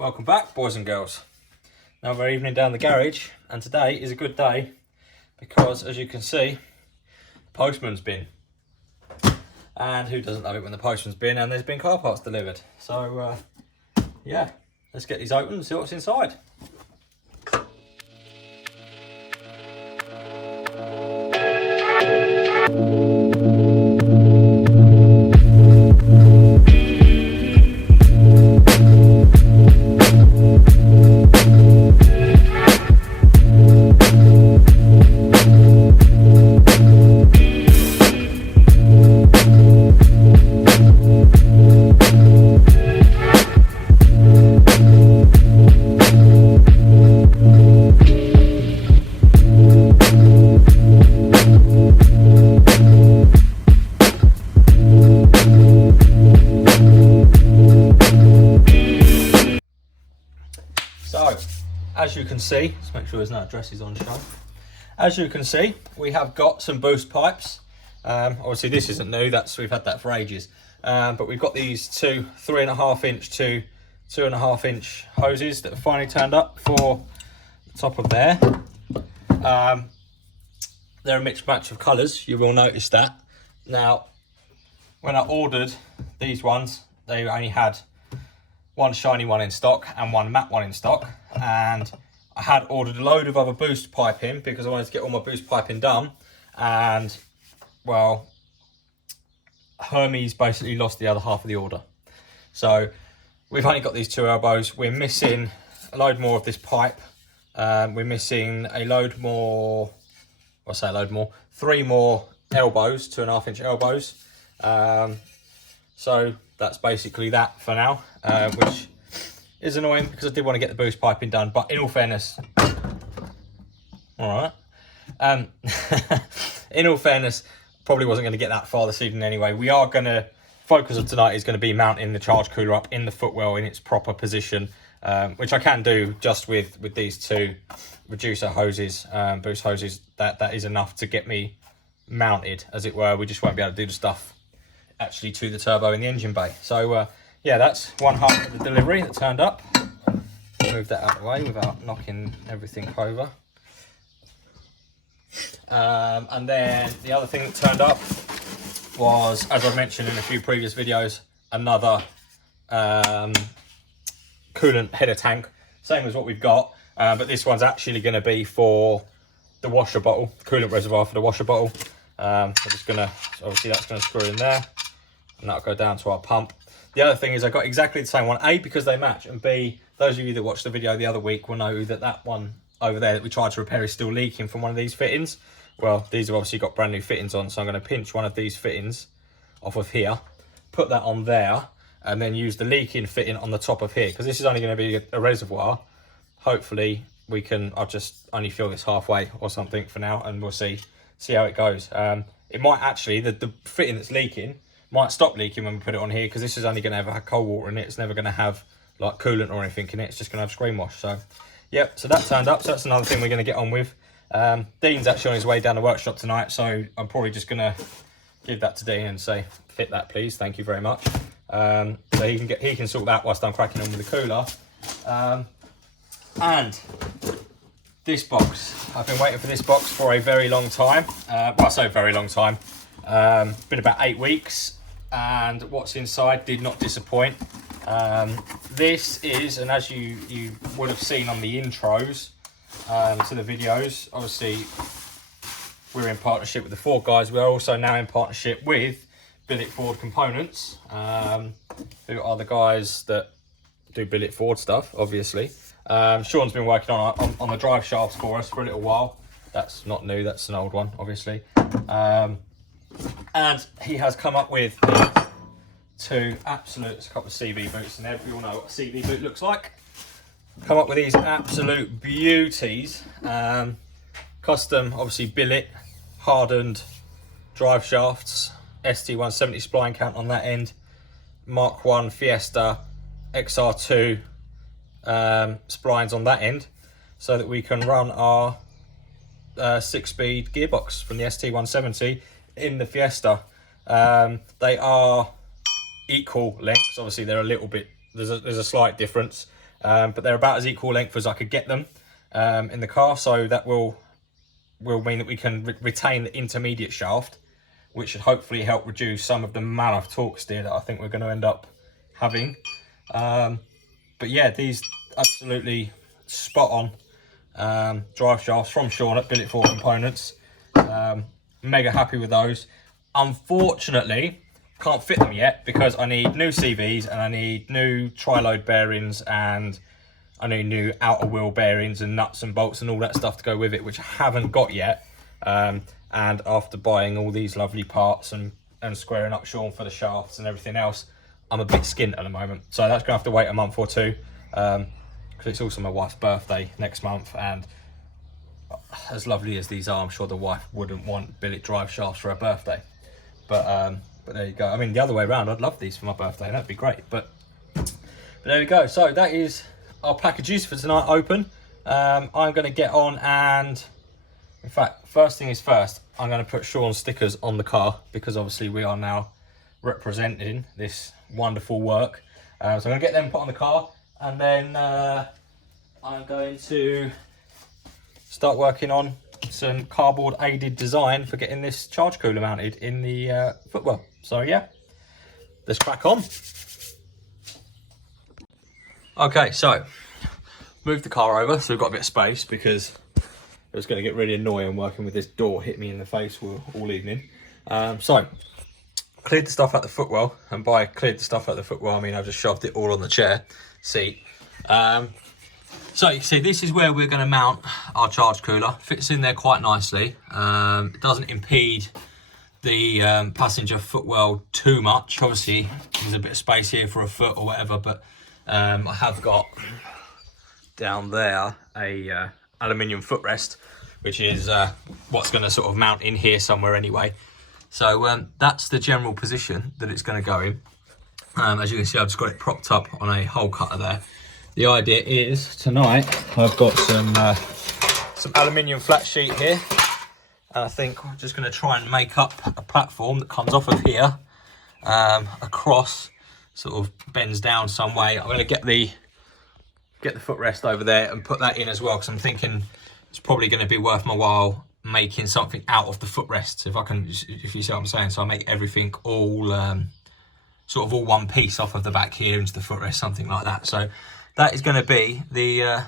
Welcome back, boys and girls. Another evening down the garage, and today is a good day because, as you can see, the postman's been. And who doesn't love it when the postman's been and there's been car parts delivered? So, yeah, let's get these open and see what's inside. So, as you can see, let's make sure there's no addresses on show. As you can see, we have got some boost pipes. Obviously this isn't new, we've had that for ages. But we've got these two 3.5 inch to 2.5 inch hoses that have finally turned up for the top of there. They're a mixed match of colours, you will notice that. Now, when I ordered these ones, they only had one shiny one in stock and one matte one in stock, and I had ordered a load of other boost piping because I wanted to get all my boost piping done, and well, Hermes basically lost the other half of the order. So we've only got these two elbows. We're missing a load more of this pipe. We're missing a load more, I say a load more, 3 more elbows, 2.5 inch elbows. So that's basically that for now, which is annoying because I did want to get the boost piping done, but in all fairness, all right. In all fairness, probably wasn't going to get that far this evening anyway. We are going to, focus of tonight is going to be mounting the charge cooler up in the footwell in its proper position, which I can do just with these two reducer hoses, boost hoses. That is enough to get me mounted, as it were. We just won't be able to do the stuff actually to the turbo in the engine bay. So yeah, that's one half of the delivery that turned up. Move that out of the way without knocking everything over. And then the other thing that turned up was, as I've mentioned in a few previous videos, another coolant header tank, same as what we've got, but this one's actually going to be for the washer bottle, the coolant reservoir for the washer bottle. We're just going to, obviously that's going to screw in there, and that'll go down to our pump. The other thing is I got exactly the same one, A, because they match, and B, those of you that watched the video the other week will know that that one over there that we tried to repair is still leaking from one of these fittings. Well, these have obviously got brand new fittings on, so I'm going to pinch one of these fittings off of here, put that on there, and then use the leaking fitting on the top of here, because this is only going to be a reservoir. Hopefully we can, I'll just only fill this halfway or something for now, and we'll see how it goes. It might actually, the fitting that's leaking might stop leaking when we put it on here, because this is only going to have cold water in it. It's never going to have like coolant or anything in it. It's just going to have screen wash. So yep, so that turned up. So that's another thing we're going to get on with. Dean's actually on his way down the workshop tonight, so I'm probably just going to give that to Dean and say, fit that please, thank you very much. So he can sort that whilst I'm cracking on with the cooler. And this box, I've been waiting for this box for a very long time. Well, I say very long time. Been about 8 weeks, and what's inside did not disappoint. This is, and as you would have seen on the intros to the videos, obviously we're in partnership with the Ford guys. We're also now in partnership with Billet Ford Components, who are the guys that do Billet Ford stuff, obviously. Sean's been working on the drive shafts for us for a little while. That's not new, that's an old one, obviously. And he has come up with two absolute, it's a couple of CV boots, and everyone know what a CV boot looks like. Come up with these absolute beauties. Custom, obviously, billet, hardened drive shafts, ST170 spline count on that end, Mark 1 Fiesta XR2 splines on that end, so that we can run our 6-speed gearbox from the ST170 in the Fiesta. They are equal lengths. Obviously they're a little bit, there's a slight difference. but they're about as equal length as I could get them in the car, so that will mean that we can retain the intermediate shaft, which should hopefully help reduce some of the mammoth torque steer that I think we're going to end up having. But yeah, these absolutely spot on drive shafts from Sean at Billet Ford Components. Mega happy with those. Unfortunately, can't fit them yet because I need new CVs and I need new tri-load bearings and I need new outer wheel bearings and nuts and bolts and all that stuff to go with it, which I haven't got yet. And after buying all these lovely parts and squaring up Sean for the shafts and everything else, I'm a bit skint at the moment. So that's gonna have to wait a month or two because it's also my wife's birthday next month, and as lovely as these are, I'm sure the wife wouldn't want billet drive shafts for her birthday. But there you go. I mean, the other way around, I'd love these for my birthday. That'd be great. But there we go. So that is our packages for tonight open. I'm going to get on and, in fact, first thing is first, I'm going to put Sean's stickers on the car because obviously we are now representing this wonderful work. So I'm going to get them put on the car, and then I'm going to start working on some cardboard aided design for getting this charge cooler mounted in the footwell. So yeah, let's crack on. Okay, so move the car over so we've got a bit of space because it was going to get really annoying working with this door hit me in the face all evening. So cleared the stuff out the footwell, and by cleared the stuff out the footwell I mean I've just shoved it all on the chair seat. So you can see this is where we're going to mount our charge cooler. Fits in there quite nicely. It doesn't impede the passenger footwell too much. Obviously there's a bit of space here for a foot or whatever, but I have got down there a aluminium footrest, which is what's going to sort of mount in here somewhere anyway. So that's the general position that it's going to go in. As you can see, I've just got it propped up on a hole cutter there. The idea is tonight I've got some aluminium flat sheet here, and I think I'm just going to try and make up a platform that comes off of here across, sort of bends down some way. I'm going to get the footrest over there and put that in as well, because I'm thinking it's probably going to be worth my while making something out of the footrest, if you see what I'm saying. So I make everything all sort of all one piece off of the back here into the footrest, something like that. So that is going to be the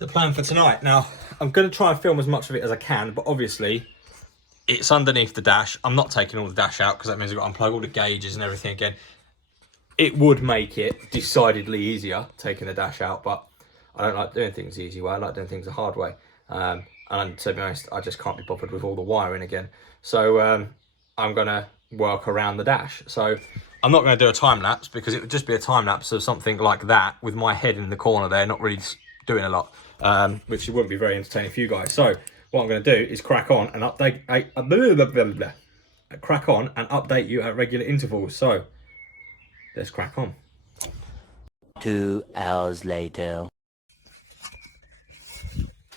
plan for tonight. Now, I'm going to try and film as much of it as I can, but obviously it's underneath the dash. I'm not taking all the dash out because that means I've got to unplug all the gauges and everything again. It would make it decidedly easier taking the dash out, but I don't like doing things the easy way. I like doing things the hard way. And to be honest, I just can't be bothered with all the wiring again. So I'm going to work around the dash. So I'm not going to do a time lapse because it would just be a time lapse of something like that with my head in the corner there, not really doing a lot, which wouldn't be very entertaining for you guys. So what I'm going to do is crack on and update you at regular intervals. So let's crack on. 2 hours later.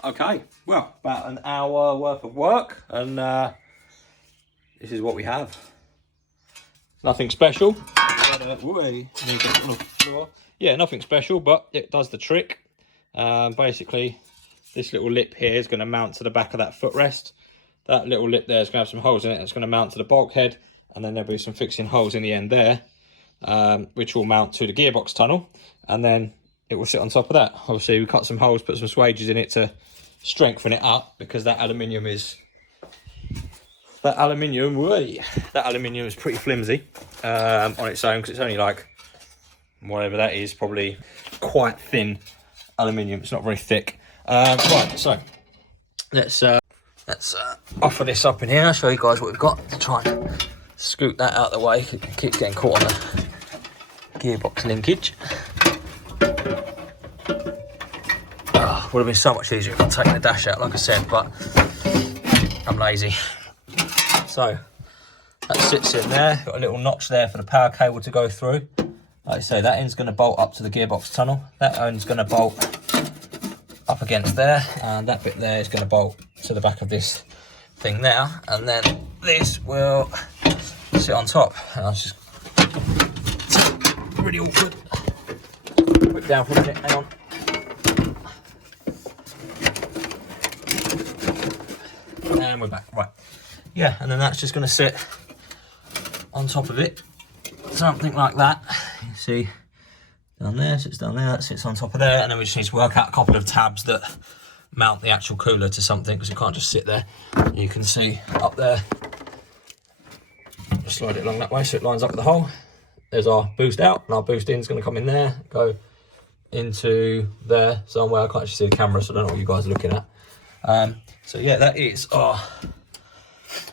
Okay, well, about an hour worth of work, and this is what we have. Nothing special. Yeah, nothing special, but it does the trick. Basically, this little lip here is going to mount to the back of that footrest. That little lip there is going to have some holes in it. It's going to mount to the bulkhead, and then there'll be some fixing holes in the end there, which will mount to the gearbox tunnel, and then it will sit on top of that. Obviously, we cut some holes, put some swages in it to strengthen it up, because that aluminium is pretty flimsy on its own, because it's only like whatever that is, probably quite thin aluminium. It's not very thick. Right, so let's offer this up in here. I'll show you guys what we've got to try and scoot that out of the way. It keeps getting caught on the gearbox linkage. Would have been so much easier if I'd taken the dash out, like I said, but I'm lazy. So that sits in there, got a little notch there for the power cable to go through. Like I say, that end's going to bolt up to the gearbox tunnel, that end's going to bolt up against there, and that bit there is going to bolt to the back of this thing there, and then this will sit on top. And that's just really awkward. Put it down for a minute, hang on. And we're back, right. Yeah, and then that's just gonna sit on top of it. Something like that. You see, down there, sits down there, that sits on top of there, and then we just need to work out a couple of tabs that mount the actual cooler to something, because it can't just sit there. You can see up there, just slide it along that way so it lines up with the hole. There's our boost out, and our boost in is going to come in there, go into there somewhere. I can't actually see the camera, so I don't know what you guys are looking at. So yeah, that is our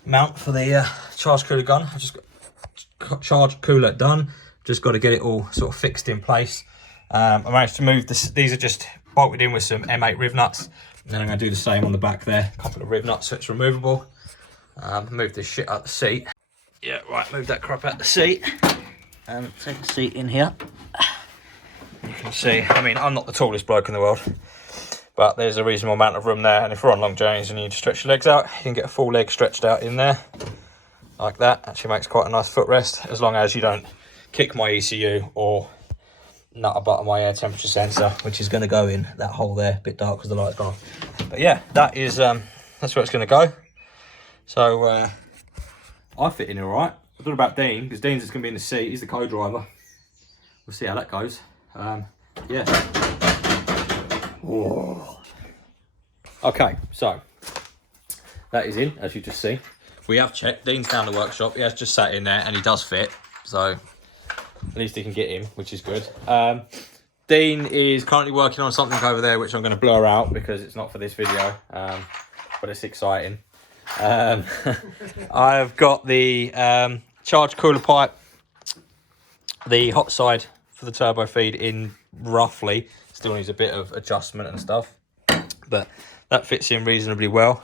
mount for the charge cooler gun. I've just got charge cooler done. Just got to get it all sort of fixed in place. I managed to move this. These are just bolted in with some M8 riv nuts. And then I'm going to do the same on the back there. A couple of riv nuts so it's removable. Move this shit out the seat. Yeah, right, move that crap out the seat. And take the seat in here. You can see, I mean, I'm not the tallest bloke in the world, but there's a reasonable amount of room there. And if we're on long journeys and you need to stretch your legs out, you can get a full leg stretched out in there. Like that. Actually makes quite a nice footrest, as long as you don't kick my ECU or nut about my air temperature sensor, which is going to go in that hole there. A bit dark because the light's gone off. But yeah, that is that's where it's going to go. So I fit in all right. I don't know about Dean, because Dean's just going to be in the seat. He's the co-driver. We'll see how that goes. Yeah. Whoa. Okay, so that is in, as you just see. We have checked. Dean's down the workshop. He has just sat in there, and he does fit. So at least he can get in, which is good. Dean is currently working on something over there, which I'm going to blur out because it's not for this video, but it's exciting. I've got the charge cooler pipe, the hot side for the turbo feed in roughly. Still needs a bit of adjustment and stuff, but that fits in reasonably well.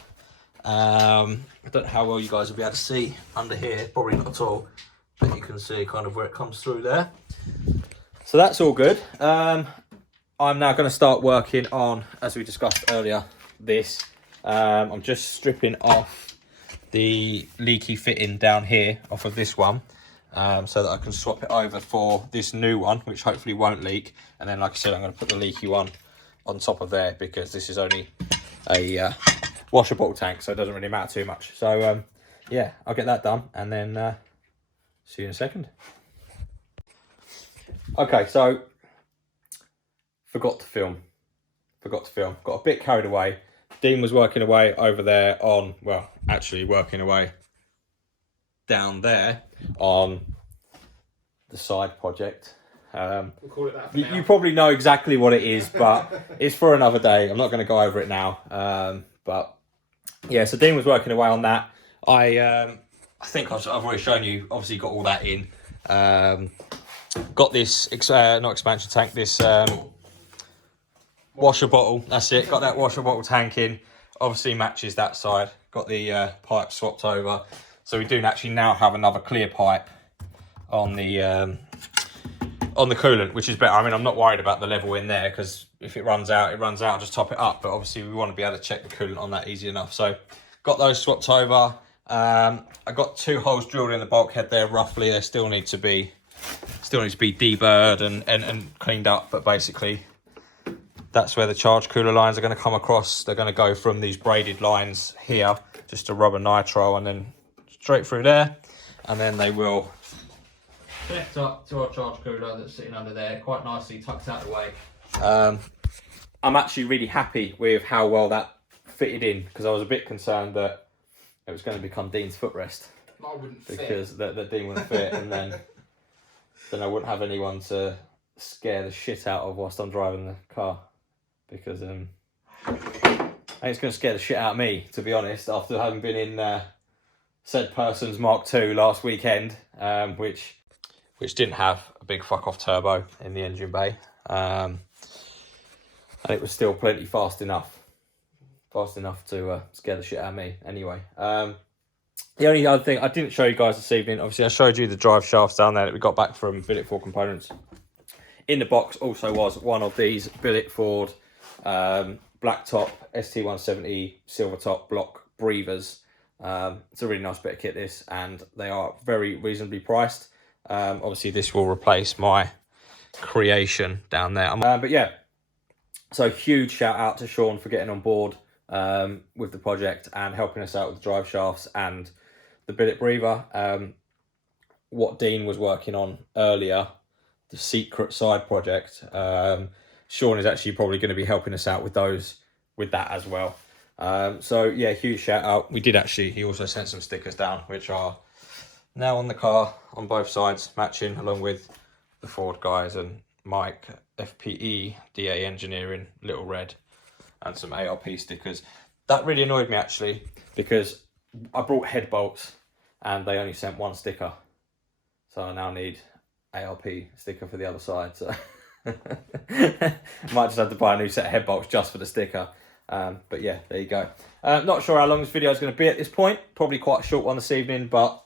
I don't know how well you guys will be able to see under here, probably not at all, but you can see kind of where it comes through there. So that's all good. I'm now going to start working on, as we discussed earlier, this. I'm just stripping off the leaky fitting down here off of this one, so that I can swap it over for this new one, which hopefully won't leak. And then, like I said, I'm going to put the leaky one on top of there, because this is only a washer bottle tank, so it doesn't really matter too much. So yeah, I'll get that done, and then see you in a second. Okay, so forgot to film. Got a bit carried away. Dean was working away over there on, well, actually working away down there on the side project. We'll call it that for now. You probably know exactly what it is, but it's for another day. I'm not going to go over it now. But yeah, so Dean was working away on that. I think I've already shown you, obviously got all that in. Got this, not expansion tank, this washer bottle, that's it. Got that washer bottle tank in. Obviously matches that side. Got the pipe swapped over. So we do actually now have another clear pipe on the coolant, which is better. I mean, I'm not worried about the level in there, because if it runs out, I'll just top it up. But obviously we want to be able to check the coolant on that easy enough. So got those swapped over. I got 2 holes drilled in the bulkhead there roughly. They still need to be deburred and cleaned up, but basically that's where the charge cooler lines are going to come across. They're going to go from these braided lines here just to rubber nitro, and then straight through there, and then they will connect up to our charge cooler that's sitting under there quite nicely tucked out of the way. I'm actually really happy with how well that fitted in, because I was a bit concerned that it was going to become Dean's footrest. I wouldn't fit. Because that Dean wouldn't fit, and then I wouldn't have anyone to scare the shit out of whilst I'm driving the car, because I think it's going to scare the shit out of me, to be honest, after having been in said person's Mark II last weekend, which didn't have a big fuck off turbo in the engine bay, and it was still plenty fast enough to scare the shit out of me anyway. The only other thing I didn't show you guys this evening, obviously I showed you the drive shafts down there that we got back from Billet Ford Components. In the box also was one of these Billet Ford blacktop ST170 silver top block breathers. It's a really nice bit of kit, this, and they are very reasonably priced. Obviously this will replace my creation down there. But yeah, so huge shout out to Sean for getting on board with the project and helping us out with the drive shafts and the billet breather. What Dean was working on earlier, the secret side project, Sean is actually probably going to be helping us out with that as well. So yeah, huge shout out. He also sent some stickers down, which are now on the car on both sides, matching, along with the Ford guys and Mike, FPE, DA Engineering, Little Red, and some ARP stickers. That really annoyed me actually, because I brought head bolts and they only sent one sticker. So I now need ARP sticker for the other side. So might just have to buy a new set of head bolts just for the sticker. But yeah, there you go. Not sure how long this video is going to be at this point. Probably quite a short one this evening, but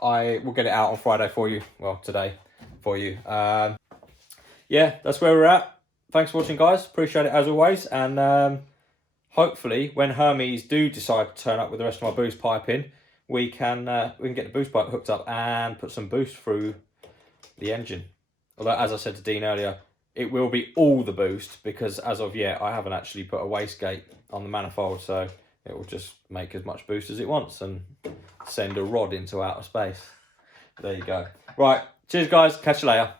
I will get it out on Friday for you. Well, today for you. Yeah, that's where we're at. Thanks for watching, guys. Appreciate it as always. And hopefully, when Hermes do decide to turn up with the rest of my boost piping, we can get the boost pipe hooked up and put some boost through the engine. Although, as I said to Dean earlier, it will be all the boost, because as of yet, I haven't actually put a wastegate on the manifold, so it will just make as much boost as it wants and send a rod into outer space. There you go. Right, cheers guys, catch you later.